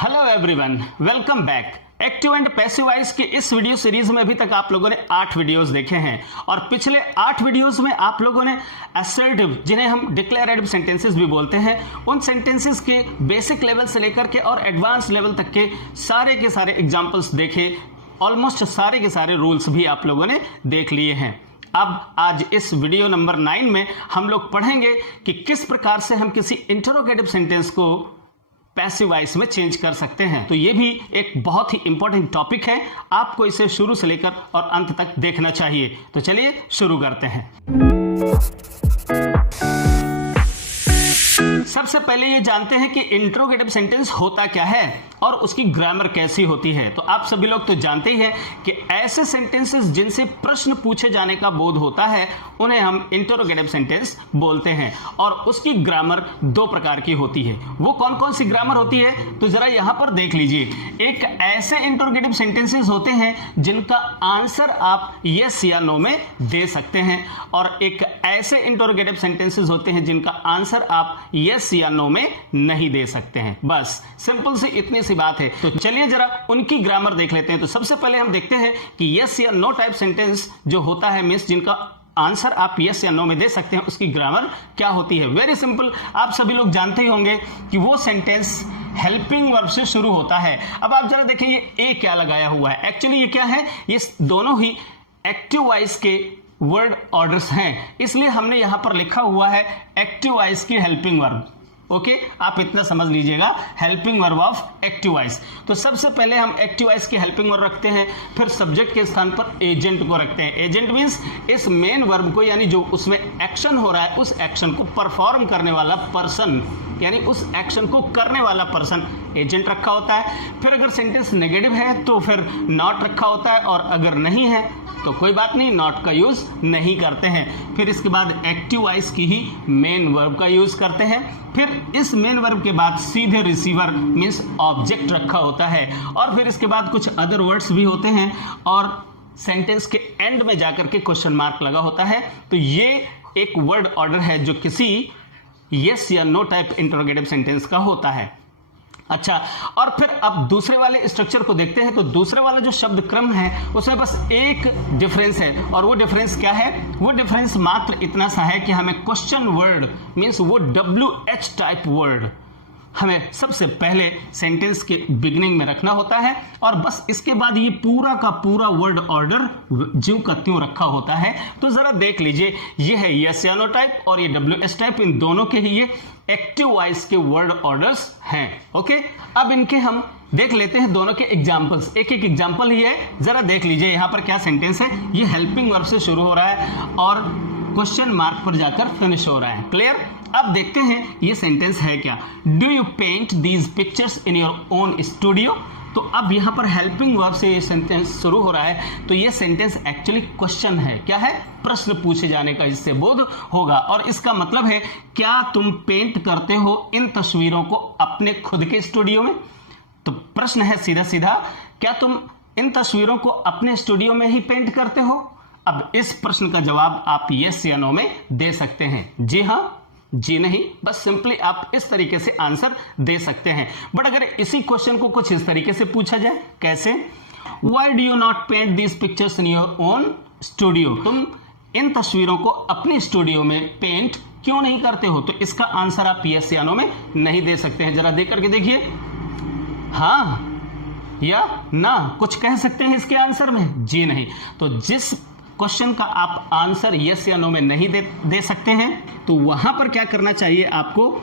Hello everyone, welcome back. Active and passive voice की इस video series में अभी तक आप लोगों ने 8 वीडियोस देखे हैं और पिछले 8 वीडियोस में आप लोगों ने असर्टिव, जिन्हें हम डिक्लेरेटिव सेंटेंसेस भी बोलते हैं, उन सेंटेंसेस के बेसिक लेवल से लेकर के और एडवांस लेवल तक के सारे एग्जांपल्स देखे। ऑलमोस्ट सारे के सारे रूल्स भी आप लोगों ने देख लिए हैं। अब आज इस वीडियो नंबर 9 में हम लोग पढ़ेंगे कि किस प्रकार से हम किसी इंटरोगेटिव सेंटेंस को पैसिव वॉइस में चेंज कर सकते हैं। तो ये भी एक बहुत ही इंपॉर्टेंट टॉपिक है, आपको इसे शुरू से लेकर और अंत तक देखना चाहिए। तो चलिए शुरू करते हैं। सबसे पहले ये जानते हैं कि इंटरोगेटिव सेंटेंस होता क्या है और उसकी ग्रामर कैसी होती है। तो आप सभी लोग तो जानते ही हैं कि ऐसे सेंटेंसेस जिनसे प्रश्न पूछे जाने का बोध होता है उन्हें हम इंटरोगेटिव सेंटेंस बोलते हैं और उसकी ग्रामर 2 प्रकार की होती है। वो कौन कौन सी ग्रामर होती है तो जरा यहां पर देख लीजिए। एक ऐसे इंटरोगेटिव सेंटेंसेस होते हैं जिनका आंसर आप यस या नो में दे सकते हैं और एक ऐसे इंटरोगेटिव सेंटेंसेस होते हैं जिनका आंसर आप यस या नो में नहीं दे सकते हैं। बस सिंपल सी इतनी सी बात है। तो चलिए जरा उनकी ग्रामर देख लेते हैं। तो सबसे पहले हम देखते हैं कि यस या नो टाइप सेंटेंस जो होता है, मींस जिनका आंसर आप यस या नो में दे सकते हैं, उसकी ग्रामर क्या होती है। वेरी सिंपल, आप सभी लोग जानते ही होंगे कि वो सेंटेंस हेल्पिंग वर्ब से शुरू होता है। अब आप जरा देखें ये ए क्या लगाया हुआ है। एक्चुअली ये क्या है, ये दोनों ही एक्टिव वॉइस के वर्ड ऑर्डर्स हैं, इसलिए हमने यहां पर लिखा हुआ है एक्टिव वॉइस की हेल्पिंग वर्ब। ओके, आप इतना समझ लीजिएगा, helping verb of active voice. तो सबसे पहले हम एक्टिव वॉइस की हेल्पिंग वर्ब रखते हैं, फिर सब्जेक्ट के स्थान पर एजेंट को रखते हैं। एजेंट मींस इस मेन वर्ब को, यानी जो उसमें एक्शन हो रहा है उस एक्शन को परफॉर्म करने वाला पर्सन, यानी उस एक्शन को करने वाला पर्सन एजेंट रखा होता है। फिर अगर सेंटेंस नेगेटिव है तो फिर नॉट रखा होता है और अगर नहीं है तो कोई बात नहीं, नॉट का यूज नहीं करते हैं। फिर इसके बाद एक्टिव वॉइस की ही मेन वर्ब का यूज करते हैं। फिर इस मेन वर्ब के बाद सीधे रिसीवर मींस ऑब्जेक्ट रखा होता है और फिर इसके बाद कुछ अदर वर्ड्स भी होते हैं और सेंटेंस के एंड में जाकर के क्वेश्चन मार्क लगा होता है। तो ये एक वर्ड ऑर्डर है जो किसी यस या नो टाइप इंटरोगेटिव सेंटेंस का होता है। अच्छा, और फिर अब दूसरे वाले स्ट्रक्चर को देखते हैं। तो दूसरे वाला जो शब्द क्रम है उसमें बस एक डिफरेंस है और वो डिफरेंस क्या है, वो डिफरेंस मात्र इतना सा है कि हमें क्वेश्चन वर्ड मींस वो WH टाइप वर्ड हमें सबसे पहले सेंटेंस के बिगिनिंग में रखना होता है और बस इसके बाद ये पूरा का पूरा वर्ड ऑर्डर ज्यों का त्यों रखा होता है। तो जरा देख लीजिए, ये है यस या नो टाइप और ये WH टाइप, इन दोनों के ही ये एक्टिव वॉइस के वर्ड ऑर्डर्स हैं। ओके, अब इनके हम देख लेते हैं दोनों के एग्जांपल्स। एक एग्जांपल ही है, जरा देख लीजिए यहां पर क्या सेंटेंस है। ये हेल्पिंग वर्ब से शुरू हो रहा है और क्वेश्चन मार्क पर जाकर फिनिश हो रहा है। क्लियर? अब देखते हैं ये सेंटेंस है क्या। Do you paint these pictures in your own studio. तो अब यहां पर हेल्पिंग वर्ब से ये सेंटेंस शुरू हो रहा है, तो ये सेंटेंस एक्चुअली क्वेश्चन है। क्या है? प्रश्न पूछे जाने का इससे बोध होगा और इसका मतलब है क्या तुम पेंट करते हो इन तस्वीरों को अपने खुद के स्टूडियो में। तो प्रश्न है सीधा सीधा, क्या तुम इन तस्वीरों को अपने स्टूडियो में ही पेंट करते हो। अब इस प्रश्न का जवाब आप यस या नो में दे सकते हैं, जी हां, जी नहीं, बस सिंपली आप इस तरीके से आंसर दे सकते हैं। बट अगर इसी क्वेश्चन को कुछ इस तरीके से पूछा जाए, कैसे, why do you not paint these pictures in your own studio. तुम इन तस्वीरों को अपने स्टूडियो में पेंट क्यों नहीं करते हो। तो इसका आंसर आप यस या नो में नहीं दे सकते हैं। जरा देख करके देखिए, हाँ या ना कुछ कह सकते हैं इसके आंसर में, जी नहीं। तो जिस क्वेश्चन का आप आंसर यस या नो में नहीं दे सकते हैं तो वहां पर क्या करना चाहिए, आपको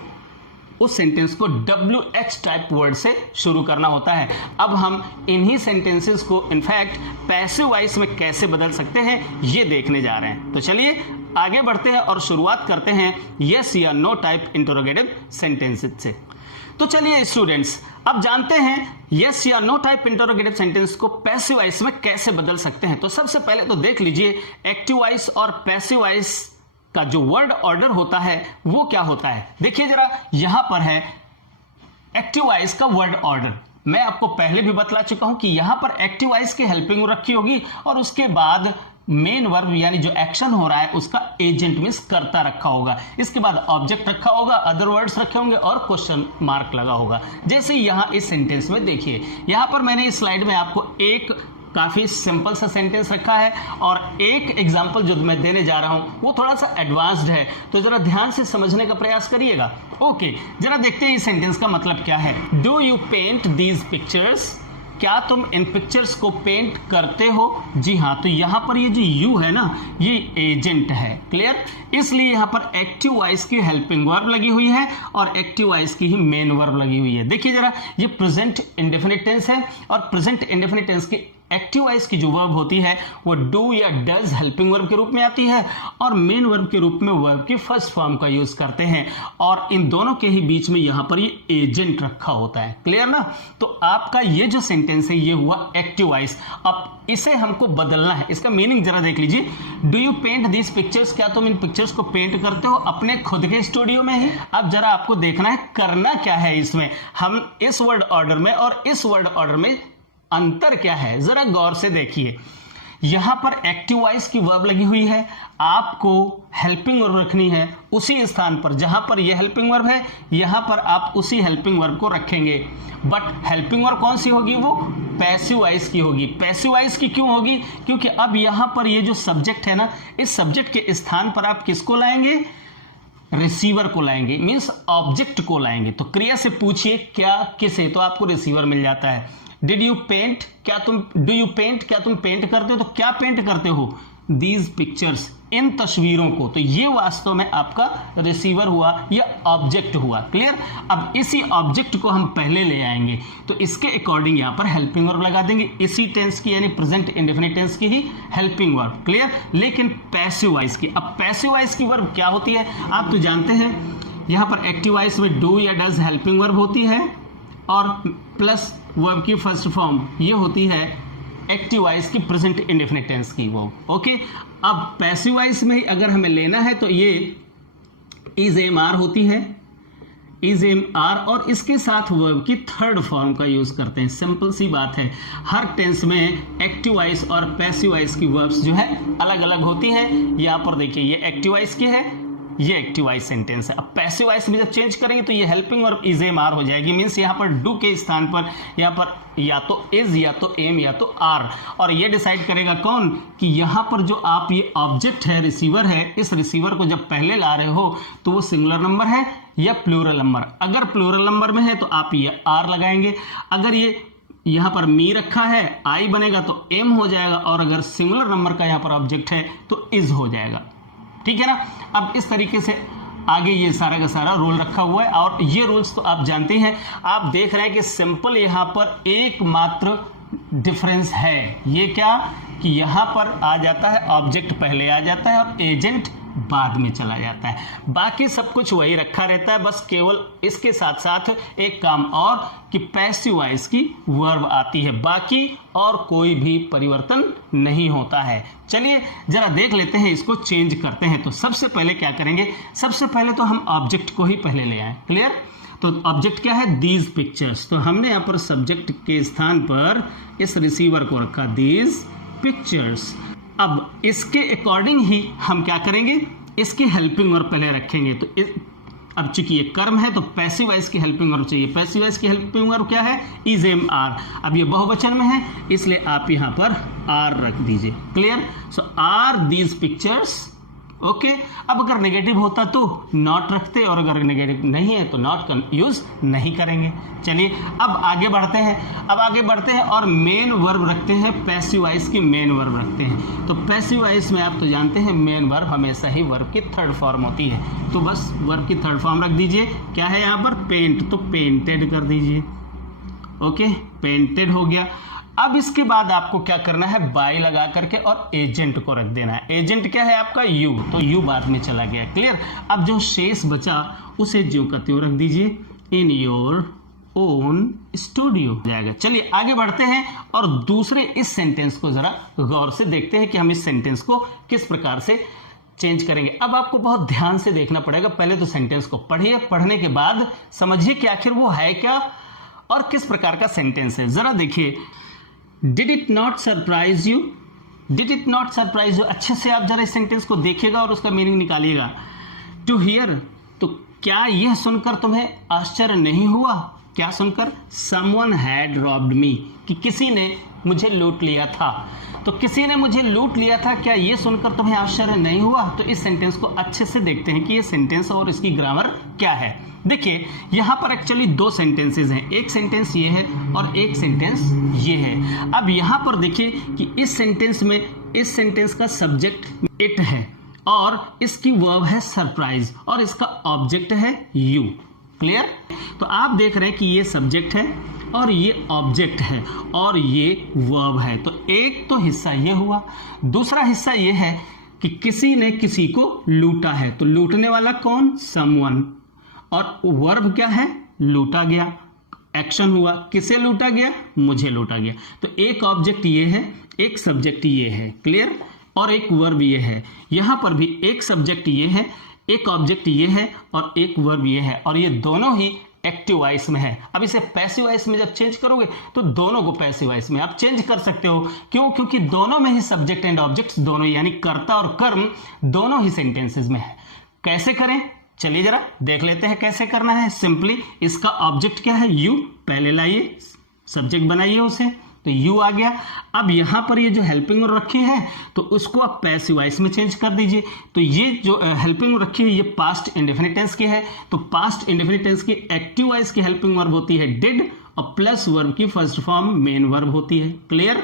उस सेंटेंस को WH टाइप वर्ड से शुरू करना होता है। अब हम इन्हीं सेंटेंसेस को इनफैक्ट पैसिव वॉइस में कैसे बदल सकते हैं ये देखने जा रहे हैं। तो चलिए आगे बढ़ते हैं और शुरुआत करते हैं यस या नो टाइप इंटरोगेटिव सेंटेंसेस से। तो चलिए स्टूडेंट्स, अब जानते हैं यस या नो टाइप इंटरोगेटिव सेंटेंस को पैसिव वॉइस में कैसे बदल सकते हैं। तो सबसे पहले तो देख लीजिए एक्टिव वॉइस और पैसिव वॉइस का जो वर्ड ऑर्डर होता है वो क्या होता है। देखिए जरा, यहां पर है एक्टिव वॉइस का वर्ड ऑर्डर। मैं आपको पहले भी बतला चुका हूं कि यहां पर एक्टिव वॉइस की हेल्पिंग रखी होगी और उसके बाद मेन वर्ब यानी जो एक्शन हो रहा है उसका एजेंट मींस करता रखा होगा, इसके बाद ऑब्जेक्ट रखा होगा, अदर वर्ड्स रखे होंगे और क्वेश्चन मार्क लगा होगा। जैसे यहां इस सेंटेंस में देखिए, यहां पर मैंने इस स्लाइड में आपको एक काफी सिंपल सा सेंटेंस रखा है और एक एग्जांपल जो मैं देने जा रहा हूं वो थोड़ा सा एडवांस्ड है, तो जरा ध्यान से समझने का प्रयास करिएगा। ओके, जरा देखते हैं इस सेंटेंस का मतलब क्या है। Do you paint these pictures, क्या तुम इन पिक्चर्स को पेंट करते हो? जी हाँ, तो यहां पर ये जो यू है ना, ये एजेंट है। क्लियर? इसलिए यहां पर एक्टिव वॉइस की हेल्पिंग वर्ब लगी हुई है और एक्टिव वॉइस की ही मेन वर्ब लगी हुई है। देखिए जरा, ये प्रेजेंट इंडेफिनिट टेंस है और प्रेजेंट इंडेफिनिट टेंस की एक्टिव वॉइस की जो वर्ब होती है वो डू या डज हेल्पिंग वर्ब के रूप में आती है और मेन वर्ब के रूप में वर्ब की फर्स्ट फॉर्म का यूज करते हैं और इन दोनों के ही बीच में यहां पर ये एजेंट रखा होता है। क्लियर ना? तो आपका ये जो सेंटेंस है ये हुआ एक्टिव वॉइस। अब इसे हमको बदलना है, इसका मीनिंग जरा देख लीजिए। Do you paint these pictures, क्या तुम इन पिक्चर्स को पेंट करते हो अपने खुद के स्टूडियो में ही? अब जरा आपको देखना है करना क्या है इसमें। हम इस वर्ड ऑर्डर में और इस वर्ड ऑर्डर में अंतर क्या है, जरा गौर से देखिए। यहां पर एक्टिव वॉइस की वर्ब लगी हुई है, आपको हेल्पिंग वर्ब रखनी है उसी स्थान पर जहां पर यह हेल्पिंग वर्ब है, यहां पर आप उसी हेल्पिंग वर्ब को रखेंगे। बट हेल्पिंग वर्ब कौन सी होगी? वो पैसिव वॉइस की होगी। पैसिव वॉइस की क्यों होगी? क्योंकि अब यहां पर ये जो सब्जेक्ट है ना, इस सब्जेक्ट के स्थान पर आप किसको लाएंगे? रिसीवर को लाएंगे, मींस ऑब्जेक्ट को लाएंगे। तो क्रिया से पूछिए क्या किसे, तो आपको रिसीवर मिल जाता है। डिड यू पेंट, क्या तुम, डू यू पेंट, क्या तुम पेंट करते हो? तो क्या पेंट करते हो? दीज पिक्चर्स, इन तस्वीरों को। तो ये वास्तव में आपका रिसीवर हुआ या ऑब्जेक्ट हुआ। क्लियर? अब इसी ऑब्जेक्ट को हम पहले ले आएंगे तो इसके अकॉर्डिंग यहां पर हेल्पिंग वर्ब लगा देंगे, इसी टेंस की यानी प्रेजेंट इंडेफिनिट टेंस की ही हेल्पिंग वर्ब। क्लियर? लेकिन पैसिव वॉइस की, अब पैसिव वॉइस की वर्ब क्या होती है आप तो जानते हैं। यहां पर एक्टिव वॉइस में डू या डज हेल्पिंग वर्ब होती है और प्लस वर्ब की फर्स्ट फॉर्म ये होती है एक्टिव वॉइस की प्रेजेंट इंडेफिनिट टेंस की वर्ब। ओके, अब पैसिव वॉइस में अगर हमें लेना है तो ये इज एम आर होती है, इज एम आर, और इसके साथ वर्ब की थर्ड फॉर्म का यूज करते हैं। सिंपल सी बात है, हर टेंस में एक्टिव वॉइस और पैसिव वॉइस की वर्ब्स जो है अलग अलग होती है। यहां पर देखिए ये एक्टिव वॉइस की है, ये एक्टिव वॉइस सेंटेंस है। अब पैसिव वॉइस में जब चेंज करेंगे तो ये helping verb is am are हो जाएगी, मींस यहां पर डू के स्थान पर यहां पर या तो इज या तो एम या तो आर, और ये डिसाइड करेगा कौन कि यहां पर जो आप ये ऑब्जेक्ट है, रिसीवर है, इस रिसीवर को जब पहले ला रहे हो तो वो सिंगुलर नंबर है या प्लूरल नंबर। अगर प्लूरल नंबर में है तो आप ये आर लगाएंगे, अगर ये यहां पर मी रखा है आई बनेगा तो एम हो जाएगा, और अगर सिंगुलर नंबर का यहां पर ऑब्जेक्ट है तो इज हो जाएगा। ठीक है ना? अब इस तरीके से आगे ये सारा का सारा रूल रखा हुआ है और ये रूल्स तो आप जानते हैं। आप देख रहे हैं कि सिंपल यहां पर एकमात्र डिफरेंस है, ये क्या कि यहां पर आ जाता है ऑब्जेक्ट पहले आ जाता है और एजेंट बाद में चला जाता है। बाकी सब कुछ वही रखा रहता है, बस केवल इसके साथ साथ एक काम और कि पैसिव वॉइस की वर्ब आती है, बाकी और कोई भी परिवर्तन नहीं होता है। चलिए जरा देख लेते हैं, इसको चेंज करते हैं। तो सबसे पहले क्या करेंगे? सबसे पहले तो हम ऑब्जेक्ट को ही पहले ले आए। क्लियर? तो ऑब्जेक्ट क्या है? These pictures. तो हमने यहां पर सब्जेक्ट के स्थान पर इस रिसीवर को रखा, दीज पिक्चर्स। अब इसके अकॉर्डिंग ही हम क्या करेंगे? इसकी हेल्पिंग वर्ब पहले रखेंगे। तो अब चूंकि ये कर्म है तो पैसिव वॉइस की हेल्पिंग वर्ब चाहिए। पैसिव वॉइस की हेल्पिंग वर्ब क्या है? Is am are. अब ये बहुवचन में है इसलिए आप यहां पर आर रख दीजिए। Clear? So are these pictures. Okay, अब अगर नेगेटिव होता तो नॉट रखते, और अगर नेगेटिव नहीं है तो नॉट यूज नहीं करेंगे। चलिए अब आगे बढ़ते हैं और मेन वर्ब रखते हैं, पैसिव वॉइस की मेन वर्ब रखते हैं। तो पैसिव वॉइस में आप तो जानते हैं मेन वर्ब हमेशा ही वर्ब की थर्ड फॉर्म होती है, तो बस वर्ब की थर्ड फॉर्म रख दीजिए। क्या है यहाँ पर? पेंट, तो पेंटेड कर दीजिए। ओके, पेंटेड हो गया। अब इसके बाद आपको क्या करना है? बाय लगा करके और एजेंट को रख देना है। एजेंट क्या है आपका? यू, तो यू बाद में चला गया। क्लियर? अब जो शेष बचा उसे ज्यों का त्यों रख दीजिए, इन योर ओन स्टूडियो जाएगा। चलिए आगे बढ़ते हैं और दूसरे इस सेंटेंस को जरा गौर से देखते हैं कि हम इस सेंटेंस को किस प्रकार से चेंज करेंगे। अब आपको बहुत ध्यान से देखना पड़ेगा। पहले तो सेंटेंस को पढ़िए, पढ़ने के बाद समझिए कि आखिर वो है क्या और किस प्रकार का सेंटेंस है। जरा देखिए, did it not surprise you, did it not surprise you? अच्छे से आप जरा इस सेंटेंस को देखिएगा और उसका मीनिंग निकालिएगा। टू हियर, तो क्या यह सुनकर तुम्हें आश्चर्य नहीं हुआ? क्या सुनकर? समवन हैड रॉब्ड मी, कि किसी ने मुझे लूट लिया था। तो किसी ने मुझे लूट लिया था, क्या ये सुनकर तुम्हें आश्चर्य नहीं हुआ? तो इस सेंटेंस को अच्छे से देखते हैं कि ये सेंटेंस और इसकी ग्रामर क्या है। देखिए यहां पर एक्चुअली दो सेंटेंसेस हैं, एक सेंटेंस ये है और एक सेंटेंस ये है। अब यहां पर देखिए कि इस सेंटेंस में इस सेंटेंस का सब्जेक्ट इट है और इसकी वर्ब है सरप्राइज और इसका ऑब्जेक्ट है यू। क्लियर? तो आप देख रहे हैं कि ये सब्जेक्ट है और ये ऑब्जेक्ट है और ये वर्ब है। तो एक तो हिस्सा ये हुआ, दूसरा हिस्सा ये है कि किसी ने किसी को लूटा है। तो लूटने वाला कौन? समवन, और वर्ब क्या है? लूटा गया। एक्शन हुआ, किसे लूटा गया? मुझे लूटा गया। तो एक ऑब्जेक्ट ये है, एक सब्जेक्ट ये है। क्लियर? और एक वर्ब ये है। यहां पर भी एक सब्जेक्ट ये है, एक ऑब्जेक्ट ये है और एक वर्ब ये है, और ये दोनों ही एक्टिव वॉइस में है। अब इसे पैसिव वॉइस में जब चेंज करोगे तो दोनों को पैसिव वॉइस में आप चेंज कर सकते हो। क्यों? क्योंकि दोनों में ही सब्जेक्ट एंड ऑब्जेक्ट्स दोनों, यानी कर्ता और कर्म दोनों ही सेंटेंसेस में है। कैसे करें? चलिए जरा देख लेते हैं कैसे करना है। सिंपली इसका ऑब्जेक्ट क्या है? यू। पहले लाइए सब्जेक्ट बनाइए उसे, तो यू आ गया। अब यहां पर ये जो हेल्पिंग वर्ब रखी है तो उसको आप पैसिव वॉइस में चेंज कर दीजिए। तो ये जो हेल्पिंग वर्ब रखी है ये पास्ट इंडेफिनिट टेंस की है। तो पास्ट इंडेफिनिट टेंस की एक्टिव वॉइस की हेल्पिंग वर्ब होती है डिड और प्लस वर्ब की फर्स्ट फॉर्म मेन वर्ब होती है। क्लियर?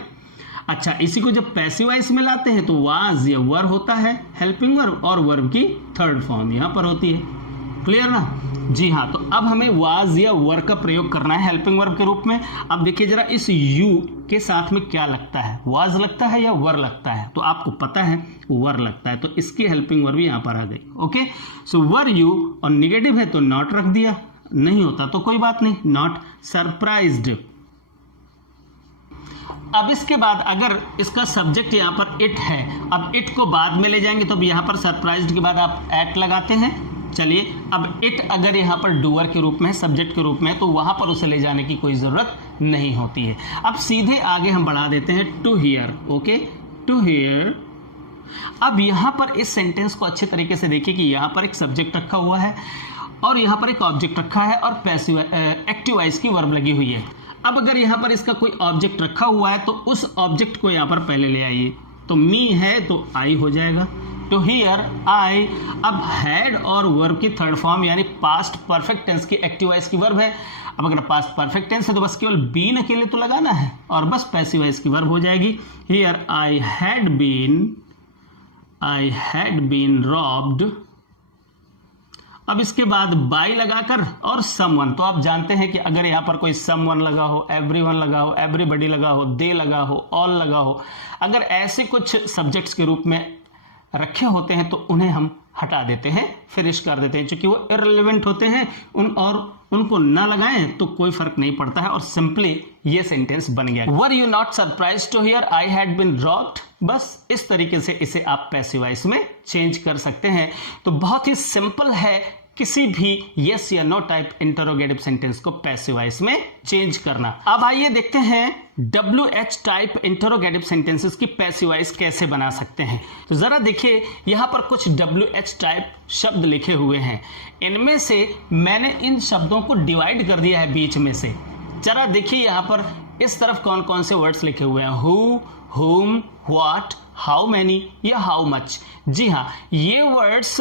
अच्छा, इसी को जब पैसिव वॉइस में लाते हैं तो वाज या वर होता है हेल्पिंग वर्ब और वर्ब की थर्ड फॉर्म यहां पर होती है। क्लियर ना? जी हाँ। तो अब हमें वाज या वर का प्रयोग करना है हेल्पिंग वर्ब के रूप में। अब देखिए जरा इस यू के साथ में क्या लगता है, वाज लगता है या वर लगता है? तो आपको पता है वर लगता है, तो इसकी हेल्पिंग वर्ब यहां पर आ गई। ओके, सो वर यू, और निगेटिव है तो नॉट रख दिया, नहीं होता तो कोई बात नहीं, नॉट सरप्राइज्ड। अब इसके बाद अगर इसका सब्जेक्ट यहां पर इट है, अब इट को बाद में ले जाएंगे तो अब यहां पर सरप्राइज्ड के बाद आप एट लगाते हैं। चलिए, अब इट अगर यहां पर डूअर के रूप में, सब्जेक्ट के रूप में, तो वहां पर उसे ले जाने की कोई जरूरत नहीं होती है। अब सीधे आगे हम बढ़ा देते हैं to hear. Okay, to hear. अब यहां पर इस सेंटेंस को अच्छे तरीके से देखिए कि यहां पर एक सब्जेक्ट रखा हुआ है और यहां पर एक ऑब्जेक्ट रखा है और पैसिव एक्टिव वॉइस की वर्ब लगी हुई है। अब अगर यहां पर इसका कोई ऑब्जेक्ट रखा हुआ है तो उस ऑब्जेक्ट को यहां पर पहले ले आइए। तो मी है तो आई हो जाएगा, टू हियर आई। अब हैड और वर्ब की थर्ड फॉर्म यानी पास्ट परफेक्ट टेंस की एक्टिव वॉइस की वर्ब है। अब अगर पास्ट परफेक्ट टेंस है तो बस केवल बीन अकेले तो लगाना है और बस पैसिव वॉइस की वर्ब हो जाएगी। Hear I had been robbed. अब इसके बाद बाय लगाकर और समवन। तो आप जानते हैं कि अगर यहां पर कोई समवन लगा हो, एवरीवन लगा हो, एवरीबॉडी लगा हो, दे लगा हो, ऑल लगा हो, अगर ऐसे कुछ सब्जेक्ट्स के रूप में रखे होते हैं तो उन्हें हम हटा देते हैं, फिनिश कर देते हैं, क्योंकि वो इररिलेवेंट होते हैं और उनको ना लगाएं तो कोई फर्क नहीं पड़ता है और सिंपली ये सेंटेंस बन गया। Were you not surprised to hear I had been robbed? बस इस तरीके से इसे आप पैसिव वॉइस में चेंज कर सकते हैं। तो बहुत ही सिंपल है किसी भी यस या नो टाइप इंटरोगेटिव सेंटेंस को पैसिव वॉइस में चेंज करना। अब आइए देखते हैं WH टाइप इंटरोगेटिव सेंटेंसेस की पैसिव वॉइस कैसे बना सकते हैं। तो जरा देखिए यहां पर कुछ WH टाइप शब्द लिखे हुए हैं, इनमें से मैंने इन शब्दों को डिवाइड कर दिया है बीच में से। जरा देखिए यहां पर इस तरफ कौन कौन से वर्ड्स लिखे हुए हैं, हु, हुम, व्हाट, हाउ मैनी या हाउ मच। जी हाँ, ये वर्ड्स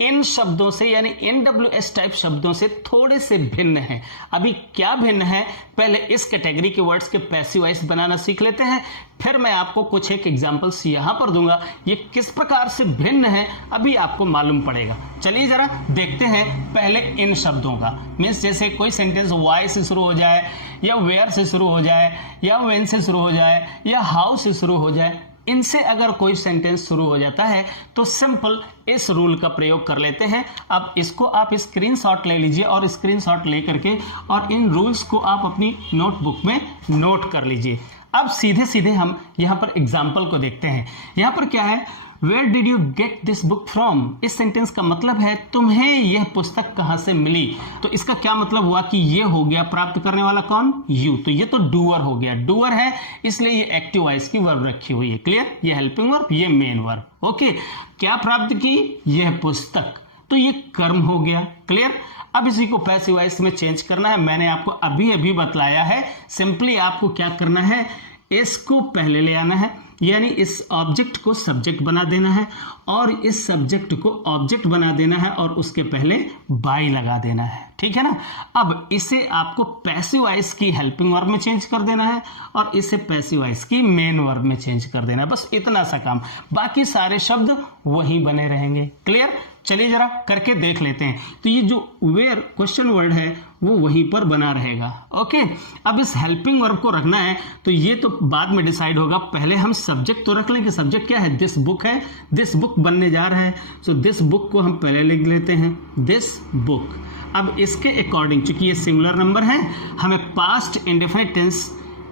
इन शब्दों से यानी इन WH टाइप शब्दों से थोड़े से भिन्न है। अभी क्या भिन्न है, पहले इस कैटेगरी के वर्ड्स के पैसिव वॉइस बनाना सीख लेते हैं, फिर मैं आपको कुछ एक एग्जांपल्स यहां पर दूंगा। ये किस प्रकार से भिन्न है अभी आपको मालूम पड़ेगा। चलिए जरा देखते हैं पहले इन शब्दों का। मीन्स जैसे कोई सेंटेंस वाई से शुरू हो जाए या वेयर से शुरू हो जाए या व्हेन से शुरू हो जाए या हाउ से शुरू हो जाए, इनसे अगर कोई सेंटेंस शुरू हो जाता है तो सिंपल इस रूल का प्रयोग कर लेते हैं। अब इसको आप स्क्रीनशॉट ले लीजिए और स्क्रीनशॉट ले करके और इन रूल्स को आप अपनी नोटबुक में नोट कर लीजिए। अब सीधे सीधे हम यहां पर एग्जाम्पल को देखते हैं। यहां पर क्या है, where did you get this book from, इस सेंटेंस का मतलब है तुम्हें यह पुस्तक कहां से मिली। तो इसका क्या मतलब हुआ कि ये हो गया प्राप्त करने वाला कौन, यू, तो ये तो डूअर हो गया, डूअर है इसलिए ये एक्टिव वॉइस की वर्ब रखी हुई है। क्लियर, ये हेल्पिंग वर्ब, ये मेन वर्ब। ओके, क्या प्राप्त की, यह पुस्तक, तो ये कर्म हो गया। क्लियर, अब इसी को पैसिव वॉइस में चेंज करना है, मैंने आपको अभी अभी बतलाया है। सिंपली आपको क्या करना है, एस को पहले ले आना है, यानी इस ऑब्जेक्ट को सब्जेक्ट बना देना है और इस सब्जेक्ट को ऑब्जेक्ट बना देना है और उसके पहले बाई लगा देना है। ठीक है ना। अब इसे आपको पैसिव वॉइस की हेल्पिंग वर्ब में चेंज कर देना है और इसे पैसिव वॉइस की मेन वर्ब में चेंज कर देना है, बस इतना सा काम, बाकी सारे शब्द वहीं बने रहेंगे। क्लियर, चलिए जरा करके देख लेते हैं। तो ये जो वेयर क्वेश्चन वर्ड है वो वहीं पर बना रहेगा। ओके, अब इस हेल्पिंग वर्ब को रखना है तो ये तो बाद में डिसाइड होगा, पहले हम सब्जेक्ट तो रख लें कि सब्जेक्ट क्या है, दिस बुक है, दिस बुक बनने जा रहा है, सो दिस बुक को हम पहले लिख लेते हैं, दिस बुक। अब इसके अकॉर्डिंग चूंकि ये सिंगुलर नंबर है, हमें पास्ट इंडेफिनिट टेंस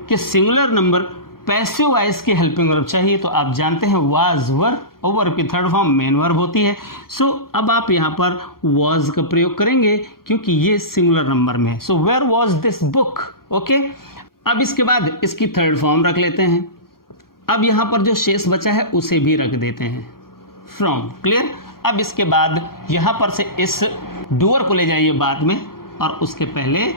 के सिंगुलर नंबर पैसिव वॉइस की हेल्पिंग वर्ब चाहिए, तो आप जानते हैं वाज वर्ब और वर्ब की थर्ड फॉर्म मेन वर्ब होती है। सो अब आप यहां पर वाज का प्रयोग करेंगे क्योंकि ये सिंगुलर नंबर में है। So where was this book. Okay, अब इसके बाद इसकी थर्ड फॉर्म रख लेते हैं। अब यहां पर जो शेष बचा है उसे भी रख देते हैं, फ्रॉम। क्लियर, अब इसके बाद यहां पर से इस डूअर को ले जाइए बाद में और उसके पहले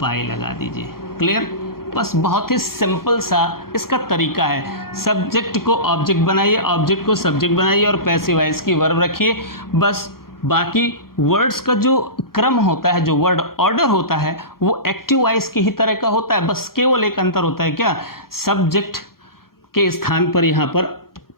बाय लगा दीजिए। क्लियर, बस बहुत ही सिंपल सा इसका तरीका है। सब्जेक्ट को ऑब्जेक्ट बनाइए, ऑब्जेक्ट को सब्जेक्ट बनाइए और पैसिव वॉइस की वर्ब रखिए, बस बाकी वर्ड्स का जो क्रम होता है, जो वर्ड ऑर्डर होता है वो एक्टिव वॉइस की ही तरह का होता है, बस केवल एक अंतर होता है क्या, सब्जेक्ट के स्थान पर यहां पर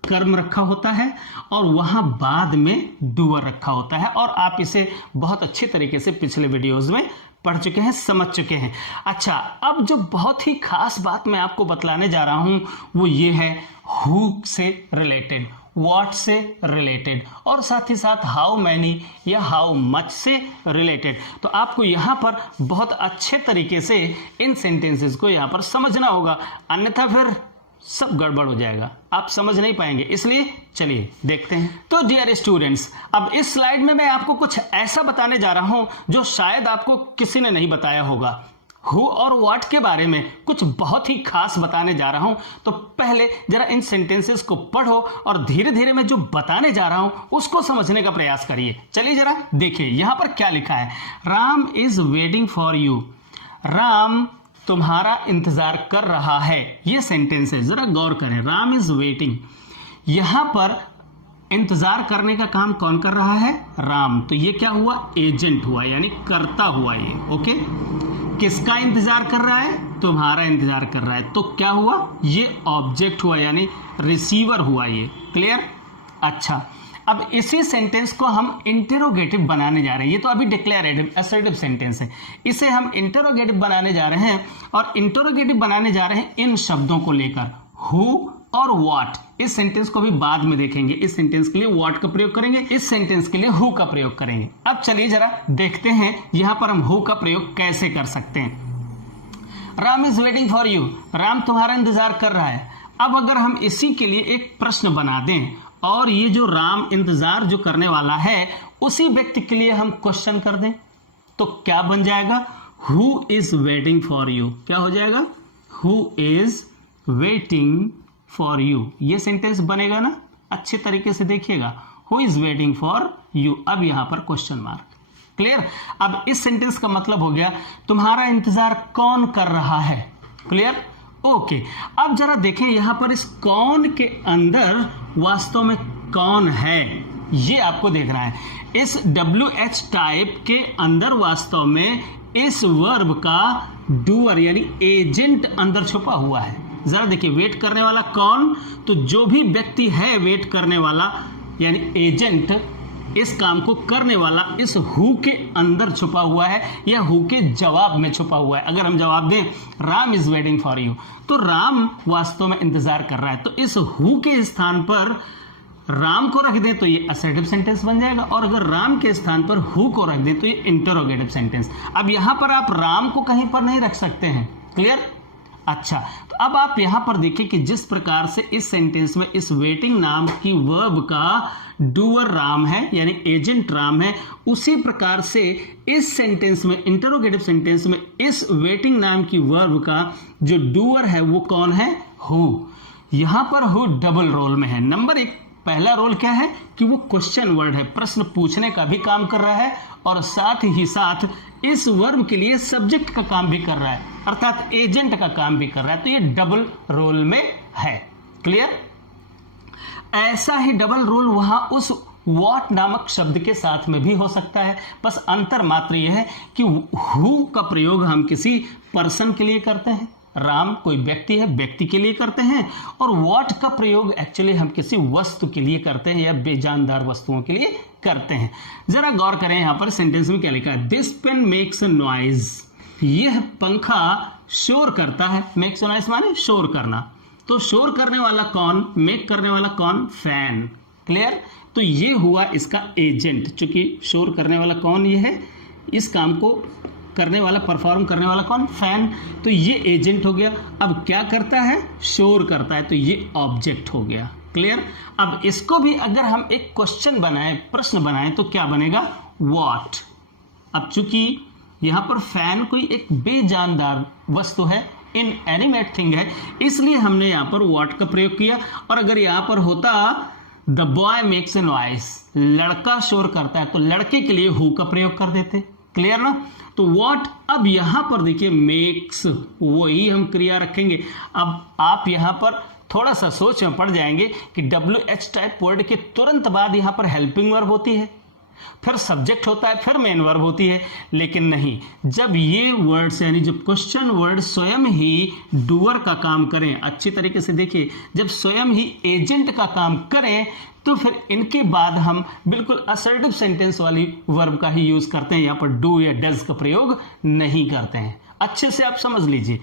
कर्म रखा होता है और वहां बाद में डूअर रखा होता है, और आप इसे बहुत अच्छे तरीके से पिछले वीडियोस में पढ़ चुके हैं, समझ चुके हैं। अच्छा, अब जो बहुत ही खास बात मैं आपको बतलाने जा रहा हूं वो ये है हु से रिलेटेड, व्हाट से रिलेटेड और साथ ही साथ हाउ मैनी या हाउ मच से रिलेटेड। तो आपको यहां पर बहुत अच्छे तरीके से इन सेंटेंसेस को यहां पर समझना होगा, अन्यथा फिर सब गड़बड़ हो जाएगा, आप समझ नहीं पाएंगे। इसलिए चलिए देखते हैं। तो डियर स्टूडेंट्स, अब इस स्लाइड में मैं आपको कुछ ऐसा बताने जा रहा हूं जो शायद आपको किसी ने नहीं बताया होगा। हु और व्हाट के बारे में कुछ बहुत ही खास बताने जा रहा हूं, तो पहले जरा इन सेंटेंसेस को पढ़ो और धीरे धीरे मैं जो बताने जा रहा हूं उसको समझने का प्रयास करिए। चलिए जरा देखिए यहां पर क्या लिखा है, Ram is waiting for you, Ram तुम्हारा इंतजार कर रहा है, ये सेंटेंस है, जरा गौर करें, राम इज वेटिंग। यहां पर इंतजार करने का काम कौन कर रहा है, राम, तो ये क्या हुआ, एजेंट हुआ, यानी करता हुआ ये। ओके, किसका इंतजार कर रहा है, तुम्हारा इंतजार कर रहा है, तो क्या हुआ, ये ऑब्जेक्ट हुआ यानी रिसीवर हुआ ये। क्लियर, अच्छा, अब इसी सेंटेंस को हम इंटेरोगेटिव बनाने जा रहे हैं, ये तो अभी डिक्लेरेटिव असर्टिव सेंटेंस है, इसे हम इंटेरोगेटिव बनाने जा रहे हैं और इंटेरोगेटिव बनाने जा रहे हैं इन शब्दों को लेकर, हु और व्हाट। इस सेंटेंस को भी बाद में देखेंगे, इस सेंटेंस के लिए व्हाट का प्रयोग करेंगे, इस सेंटेंस के लिए हु का प्रयोग करेंगे। अब चलिए जरा देखते हैं यहां पर हम हु का प्रयोग कैसे कर सकते हैं। Ram is waiting for you, Ram तुम्हारा इंतजार कर रहा है। अब अगर हम इसी के लिए एक प्रश्न बना दें और ये जो राम इंतजार जो करने वाला है उसी व्यक्ति के लिए हम क्वेश्चन कर दें, तो क्या बन जाएगा, who is waiting for you, क्या हो जाएगा, who is waiting for you, ये सेंटेंस बनेगा ना, अच्छे तरीके से देखिएगा, who is waiting for you, अब यहां पर क्वेश्चन मार्क। क्लियर, अब इस सेंटेंस का मतलब हो गया तुम्हारा इंतजार कौन कर रहा है। क्लियर, ओके, अब जरा देखें यहां पर इस कौन के अंदर वास्तव में कौन है, ये आपको देखना है। इस WH टाइप के अंदर वास्तव में इस वर्ब का डूअर यानी एजेंट अंदर छुपा हुआ है। जरा देखिए, वेट करने वाला कौन, तो जो भी व्यक्ति है वेट करने वाला यानी एजेंट, इस काम को करने वाला इस हु के अंदर छुपा हुआ है या हु के जवाब में छुपा हुआ है। अगर हम जवाब दें Ram is waiting for you, तो राम वास्तव में इंतजार कर रहा है, तो इस हु के स्थान पर राम को रख दें तो ये असर्टिव सेंटेंस बन जाएगा, और अगर राम के स्थान पर हु को रख दें तो ये इंटरोगेटिव सेंटेंस। अब यहां पर आप राम को कहीं पर नहीं रख सकते हैं। क्लियर, अच्छा, तो अब आप यहां पर देखिए कि जिस प्रकार से इस सेंटेंस में इस वेटिंग नाम की वर्ब का डूअर राम है यानी एजेंट राम है, उसी प्रकार से इस सेंटेंस में, इंटरोगेटिव सेंटेंस में, इस वेटिंग नाम की वर्ब का जो डूअर है वो कौन है? हु। यहां पर हु डबल रोल में है। नंबर एक, पहला रोल क्या है कि वो क्वेश्चन वर्ड है, प्रश्न पूछने का भी काम कर रहा है और साथ ही साथ इस वर्ब के लिए सब्जेक्ट का काम भी कर रहा है, अर्थात एजेंट का काम भी कर रहा है। तो ये डबल रोल में है। क्लियर? ऐसा ही डबल रोल वहां उस व्हाट नामक शब्द के साथ में भी हो सकता है, बस अंतर मात्र यह है कि हु का प्रयोग हम किसी पर्सन के लिए करते हैं, राम कोई व्यक्ति है, व्यक्ति के लिए करते हैं, और व्हाट का प्रयोग एक्चुअली हम किसी वस्तु के लिए करते हैं या बेजानदार वस्तुओं के लिए करते हैं। जरा गौर करें यहां पर सेंटेंस में क्या लिखा है, this pen makes a noise, यह पंखा शोर करता है। मेक्स अ नॉइज माने शोर करना, तो शोर करने वाला कौन, मेक करने वाला कौन, फैन। क्लियर? तो ये हुआ इसका एजेंट, चूंकि शोर करने वाला कौन, ये है इस काम को करने वाला, परफॉर्म करने वाला कौन, फैन। तो ये एजेंट हो गया। अब क्या करता है, शोर करता है, तो ये ऑब्जेक्ट हो गया। क्लियर? अब इसको भी अगर हम एक क्वेश्चन बनाए, प्रश्न बनाए, तो क्या बनेगा, व्हाट। अब चूंकि यहां पर फैन कोई एक बेजानदार वस्तु है, इनएनिमेट थिंग है, इसलिए हमने यहां पर व्हाट का प्रयोग किया। और अगर यहां पर होता the boy makes a noise, लड़का शोर करता है, तो लड़के के लिए हु का प्रयोग कर देते। क्लियर ना? तो व्हाट, अब यहां पर देखिए मेक्स, वही हम क्रिया रखेंगे। अब आप यहां पर थोड़ा सा सोच में पड़ जाएंगे कि WH टाइप वर्ड के तुरंत बाद यहां पर हेल्पिंग वर्ब होती है, फिर सब्जेक्ट होता है, फिर मेन वर्ब होती है। लेकिन नहीं, जब ये वर्ड्स यानी जब क्वेश्चन वर्ड स्वयं ही डूअर का काम करें, अच्छी तरीके से देखिए, जब स्वयं ही एजेंट का काम करें, तो फिर इनके बाद हम बिल्कुल असर्टिव सेंटेंस वाली वर्ब का ही यूज करते हैं, यहां पर डू या डज का प्रयोग नहीं करते हैं। अच्छे से आप समझ लीजिए,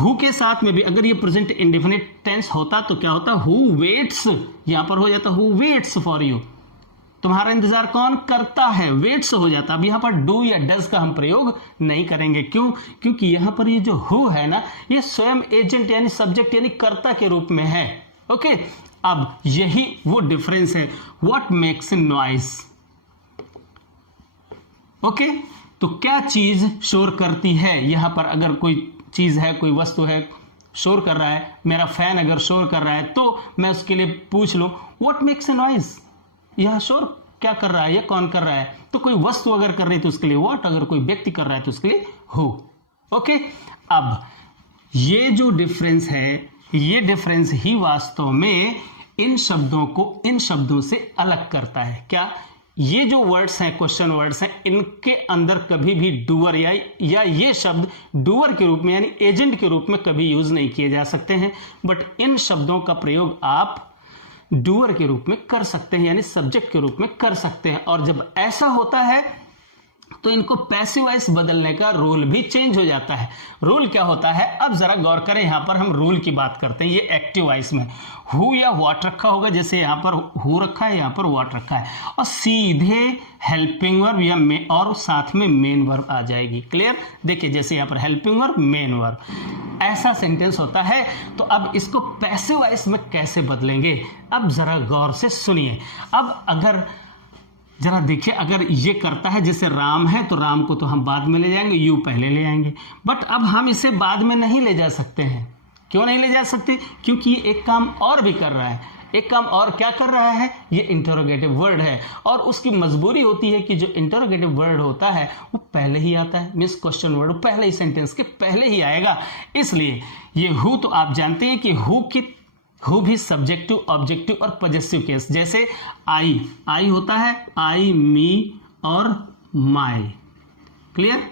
हु के साथ में भी अगर ये प्रेजेंट इंडेफिनिट टेंस होता तो क्या होता, हु वेट्स, यहां पर हो जाता हु वेट्स फॉर यू, तुम्हारा इंतजार कौन करता है, वेट्स हो जाता। अब यहां पर डू या डज का हम प्रयोग नहीं करेंगे। क्यों? क्योंकि यहां पर ये जो हु है ना, ये स्वयं एजेंट यानी सब्जेक्ट यानी कर्ता के रूप में है। ओके, अब यही वो डिफरेंस है, what makes a noise. Okay, तो क्या चीज शोर करती है, यहां पर अगर कोई चीज है, कोई वस्तु है, शोर कर रहा है, मेरा फैन अगर शोर कर रहा है, तो मैं उसके लिए पूछ लूं व्हाट मेक्स ए नॉइज, यह शोर क्या कर रहा है, यह कौन कर रहा है। तो कोई वस्तु अगर कर रही है तो उसके लिए व्हाट, अगर कोई व्यक्ति कर रहा है तो उसके लिए हु। ओके, अब ये जो डिफरेंस है, ये डिफरेंस ही वास्तव में इन शब्दों को इन शब्दों से अलग करता है। क्या? ये जो वर्ड्स हैं, क्वेश्चन वर्ड्स हैं, इनके अंदर कभी भी डूअर या ये शब्द डूअर के रूप में यानी एजेंट के रूप में कभी यूज नहीं किए जा सकते हैं, बट इन शब्दों का प्रयोग आप डूअर के रूप में कर सकते हैं, यानी सब्जेक्ट के रूप में कर सकते हैं। और जब ऐसा होता है तो इनको पैसिव वॉइस बदलने का रूल भी चेंज हो जाता है। रूल क्या होता है, अब जरा गौर करें, यहां पर हम रूल की बात करते हैं। ये एक्टिव वॉइस में हु या व्हाट रखा होगा, जैसे यहां पर हु रखा है, यहां पर व्हाट रखा है, और सीधे हेल्पिंग वर्ब या और साथ में मेन वर्ब आ जाएगी। क्लियर? देखिए, जैसे यहां पर हेल्पिंग वर्ब, मेन वर्ब, ऐसा सेंटेंस होता है। तो अब इसको पैसिव वॉइस में कैसे बदलेंगे, अब जरा गौर से सुनिए। अब अगर जरा देखिए, अगर ये करता है, जैसे राम है, तो राम को तो हम बाद में ले जाएंगे, यू पहले ले आएंगे, बट अब हम इसे बाद में नहीं ले जा सकते हैं। क्यों नहीं ले जा सकते? क्योंकि ये एक काम और भी कर रहा है। एक काम और क्या कर रहा है, ये इंटरोगेटिव वर्ड है, और उसकी मजबूरी होती है कि जो इंटरोगेटिव वर्ड होता है वो पहले ही आता है, मींस क्वेश्चन वर्ड पहले ही, सेंटेंस के पहले ही आएगा। इसलिए ये हु, तो आप जानते हैं कि हु भी सब्जेक्टिव, ऑब्जेक्टिव और पॉजेसिव केस, जैसे आई होता है, आई, मी और माई। क्लियर?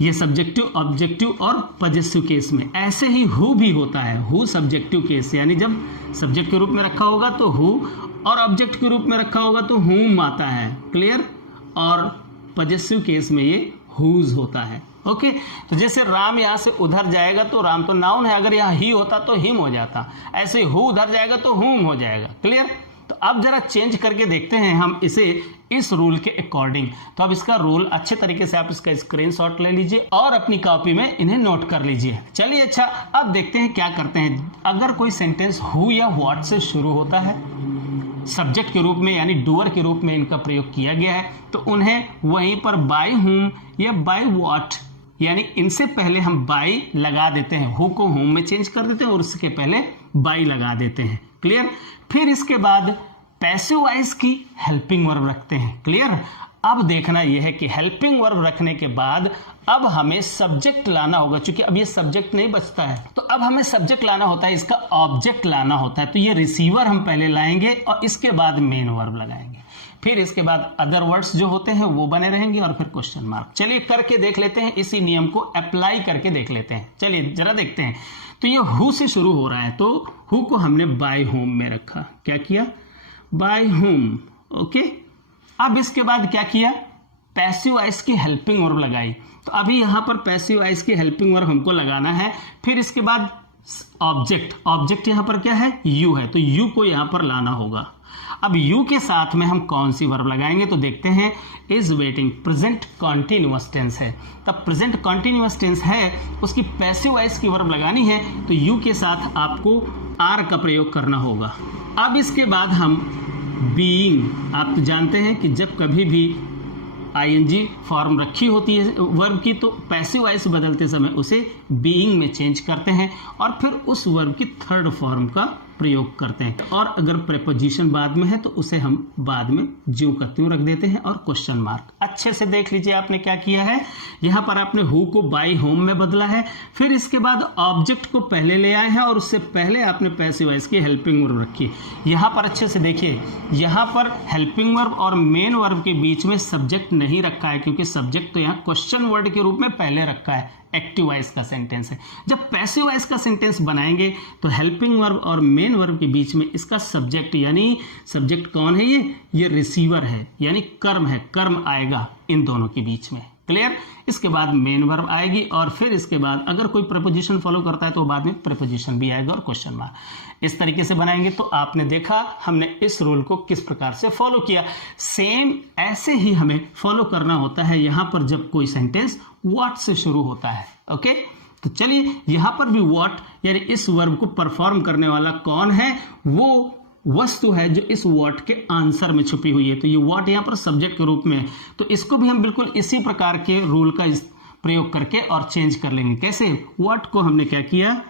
ये सब्जेक्टिव, ऑब्जेक्टिव और पॉजेसिव केस में। ऐसे ही हु भी होता है, हु सब्जेक्टिव केस, यानी जब सब्जेक्ट के रूप में रखा होगा तो हु, और ऑब्जेक्ट के रूप में रखा होगा तो हुम आता है। क्लियर? और पॉजेसिव केस में ये हुज होता है। ओके, तो जैसे राम यहां से उधर जाएगा तो राम तो नाउन है, अगर यहां ही होता तो हिम हो जाता, ऐसे हु उधर जाएगा तो हुम हो जाएगा। क्लियर? तो अब जरा चेंज करके देखते हैं हम इसे इस रूल के अकॉर्डिंग। तो अब इसका रूल अच्छे तरीके से आप इसका स्क्रीनशॉट ले लीजिए और अपनी कॉपी में इन्हें नोट कर लीजिए। चलिए अच्छा, अब देखते हैं क्या करते हैं। अगर कोई सेंटेंस हु या व्हाट से शुरू होता है, सब्जेक्ट के रूप में यानी डूअर के रूप में इनका प्रयोग किया गया है, तो उन्हें वहीं पर बाय हुम या बाय व्हाट, यानी इनसे पहले हम बाय लगा देते हैं, हु को हुम में चेंज कर देते हैं और उसके पहले बाय लगा देते हैं। क्लियर। फिर इसके बाद पैसिव वॉइस की हेल्पिंग वर्ब रखते हैं। क्लियर। अब देखना यह है कि हेल्पिंग वर्ब रखने के बाद अब हमें सब्जेक्ट लाना होगा, क्योंकि अब ये सब्जेक्ट नहीं बचता है, तो अब हमें सब्जेक्ट लाना होता है, इसका ऑब्जेक्ट लाना होता है। तो ये रिसीवर हम पहले लाएंगे और इसके बाद मेन वर्ब लगाएंगे। फिर इसके बाद अदर वर्ड्स जो होते हैं वो बने रहेंगे और फिर क्वेश्चन मार्क। चलिए करके देख लेते हैं, इसी नियम को अप्लाई करके देख लेते हैं। चलिए जरा देखते हैं। तो ये हु से शुरू हो रहा है, तो हु को हमने बाय होम में रखा। क्या किया? By home. ओके। अब इसके बाद क्या किया? पैसिव वॉइस की हेल्पिंग वर्ब लगाई। तो अभी यहां पर पैसिव वॉइस की हेल्पिंग वर्ब हमको लगाना है। फिर इसके बाद ऑब्जेक्ट यहां पर क्या है? यू है, तो यू को यहां पर लाना होगा। अब यू के साथ में हम कौन सी वर्ब लगाएंगे? तो देखते हैं। Is waiting, present continuous tense है, तब प्रेजेंट कॉन्टिन्यूअस टेंस है, उसकी पैसिव वॉइस की वर्ब लगानी है, तो यू के साथ आपको आर का प्रयोग करना होगा। अब इसके बाद हम बीइंग, आप तो जानते हैं कि जब कभी भी आईएनजी फॉर्म रखी होती है वर्ब की, तो पैसिव वॉइस बदलते समय उसे बीइंग में चेंज करते हैं और फिर उस वर्ब की थर्ड फॉर्म का प्रयोग करते हैं। और अगर प्रेपोजिशन बाद में है तो उसे हम बाद में ज्यों का त्यों रख देते हैं और क्वेश्चन मार्क। अच्छे से देख लीजिए आपने क्या किया है। यहां पर आपने हु को बाय होम में बदला है, फिर इसके बाद ऑब्जेक्ट को पहले ले आए हैं और उससे पहले आपने पैसिव वॉइस की हेल्पिंग वर्ब रखी। यहां पर अच्छे से देखिए, यहां पर हेल्पिंग वर्ब और मेन वर्ब के बीच में सब्जेक्ट नहीं रखा है, क्योंकि सब्जेक्ट तो यहां क्वेश्चन वर्ड के रूप में पहले रखा है। एक्टिव वॉइस का सेंटेंस है। जब पैसिव वॉइस का सेंटेंस बनाएंगे तो हेल्पिंग वर्ब और मेन वर्ब के बीच में इसका सब्जेक्ट, यानी सब्जेक्ट कौन है? ये रिसीवर है, यानी कर्म है, कर्म आएगा इन दोनों के बीच में। क्लियर। इसके बाद मेन वर्ब आएगी और फिर इसके बाद अगर कोई प्रीपोजिशन फॉलो करता है तो बाद में प्रीपोजिशन भी आएगा और क्वेश्चन मार्क। इस तरीके से बनाएंगे। तो आपने देखा हमने इस रूल को किस प्रकार से फॉलो किया। सेम ऐसे ही हमें फॉलो करना होता है यहां पर जब कोई सेंटेंस व्हाट से शुरू होता है। ओके। तो चलिए यहां पर भी व्हाट, यानी इस वर्ब को परफॉर्म करने वाला कौन है? वो वस्तु है जो इस व्हाट के आंसर में छुपी हुई है। तो ये व्हाट यहां पर सब्जेक्ट के रूप में है, तो इसको भी हम बिल्कुल इसी प्रकार के रूल का प्रयोग करके और चेंज कर लेंगे। कैसे? व्हाट को हमने क्या किया?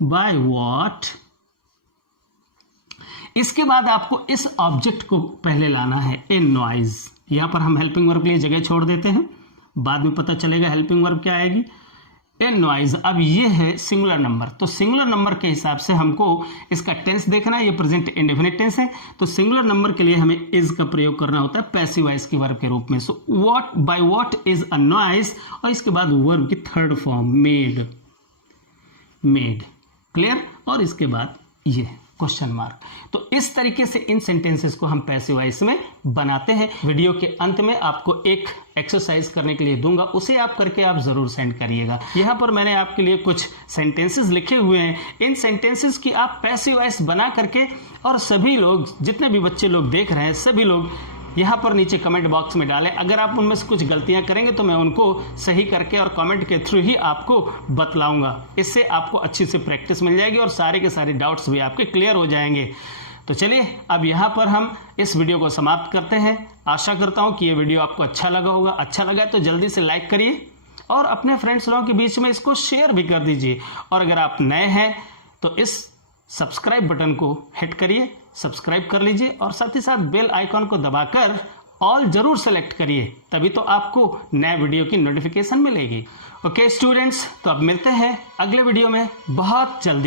By what. इसके बाद आपको इस ऑब्जेक्ट को पहले लाना है, ए नॉइज। यहां पर हम हेल्पिंग वर्ब के लिए जगह छोड़ देते हैं, बाद में पता चलेगा हेल्पिंग वर्ब क्या आएगी। ए नॉइज। अब ये है सिंगुलर नंबर, तो सिंगुलर नंबर के हिसाब से हमको इसका टेंस देखना है। ये प्रेजेंट इंडेफिनिट टेंस है, तो सिंगुलर नंबर के लिए हमें इज का प्रयोग करना होता है पैसिव वॉइस की वर्ब के रूप में। So what, by what is a noise, और इसके बाद वर्ब की third form made, made. Clear. और इसके बाद ये क्वेश्चन मार्क। तो इस तरीके से इन सेंटेंसेस को हम पैसिव वॉइस में बनाते हैं। वीडियो के अंत में आपको एक एक्सरसाइज करने के लिए दूंगा, उसे आप करके आप जरूर सेंड करिएगा। यहाँ पर मैंने आपके लिए कुछ सेंटेंसेस लिखे हुए हैं, इन सेंटेंसेस की आप पैसिव वॉइस बना करके, और सभी लोग, जितने भी बच्चे लोग देख रहे हैं, सभी लोग यहाँ पर नीचे कमेंट बॉक्स में डालें। अगर आप उनमें से कुछ गलतियां करेंगे तो मैं उनको सही करके और कमेंट के थ्रू ही आपको बतलाऊंगा। इससे आपको अच्छी से प्रैक्टिस मिल जाएगी और सारे के सारे डाउट्स भी आपके क्लियर हो जाएंगे। तो चलिए अब यहाँ पर हम इस वीडियो को समाप्त करते हैं। आशा करता हूँ कि ये वीडियो आपको अच्छा लगा होगा। अच्छा लगा तो जल्दी से लाइक करिए और अपने फ्रेंड्स लोगों के बीच में इसको शेयर भी कर दीजिए। और अगर आप नए हैं तो इस सब्सक्राइब बटन को हिट करिए, सब्सक्राइब कर लीजिए और साथ ही साथ बेल आइकॉन को दबाकर ऑल जरूर सेलेक्ट करिए, तभी तो आपको नए वीडियो की नोटिफिकेशन मिलेगी। ओके स्टूडेंट्स, तो अब मिलते हैं अगले वीडियो में बहुत जल्दी।